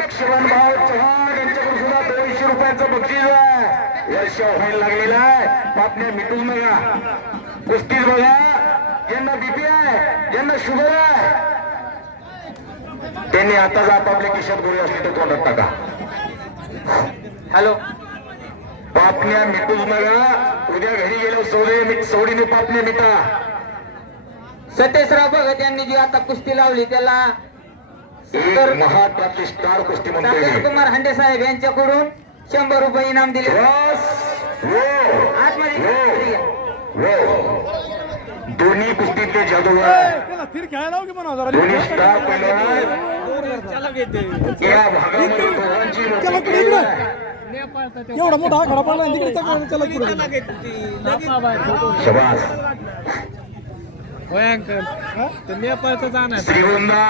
लक्ष्मण भाऊ चव्हाण यांच्याकडून सुद्धा 200 रुपयाचं बक्षीस आहे. वर्ष व्हायला लागलेला आहे. बातम्या मिटून बघा, कुस्तीत बघा. ज्यांना बीपी आहे, ज्यांना शुगर आहे, त्यांनी आता आपापल्या खिशात गोळी असली तर तोंडात टाका. हॅलो, बातम्या मिटून बघा. उद्या घरी गेल्यावर सवडीने बातम्या मिटा. सतेशराव भगत यांनी जी आता कुस्ती लावली त्याला एक महाराष्ट्रातले स्टार कुस्ती राकेश म्हणतो. कुमार हांडे साहेब यांच्याकडून 100 रुपये इनाम दिले. आतमध्ये दोन्ही कुस्तीतले जादूगार, दोन्ही स्टार पैलवान या भागामध्ये दोघांची मोठी एवढा मोठा आखाडा पडला तिकडे शबास. नेपाळचा जाणार श्रीगोंदा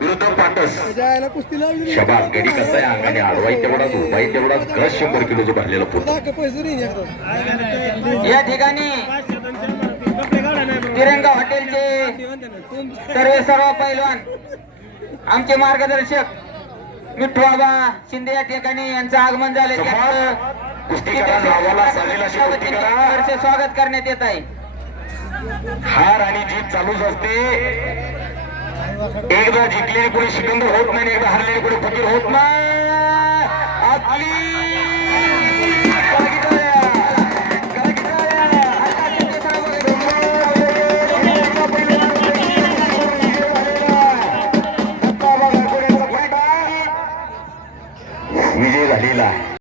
विरुद्ध पाटस. कुस्ती लावली शबास. गडी कसं आहे, अंगाने आडवाई तेवढाच उपाय तेवढाच गज 100 किलोचं भरलेलं पोट. या ठिकाणी तिरंगा हॉटेलचे सर्व पैलवान आमचे मार्गदर्शक मिठू बाबा शिंदे या ठिकाणी यांचं आगमन झाले. कुस्तीकरा नावाला चालेल अशी कुस्ती करा. स्वागत करण्यात येत आहे. हार आणि जीत चालूच असते. एकदा जिंकलेली कोणी सिकंदर होत नाही, एकदा हरलेली कोणी फकीर होत नाही. आपली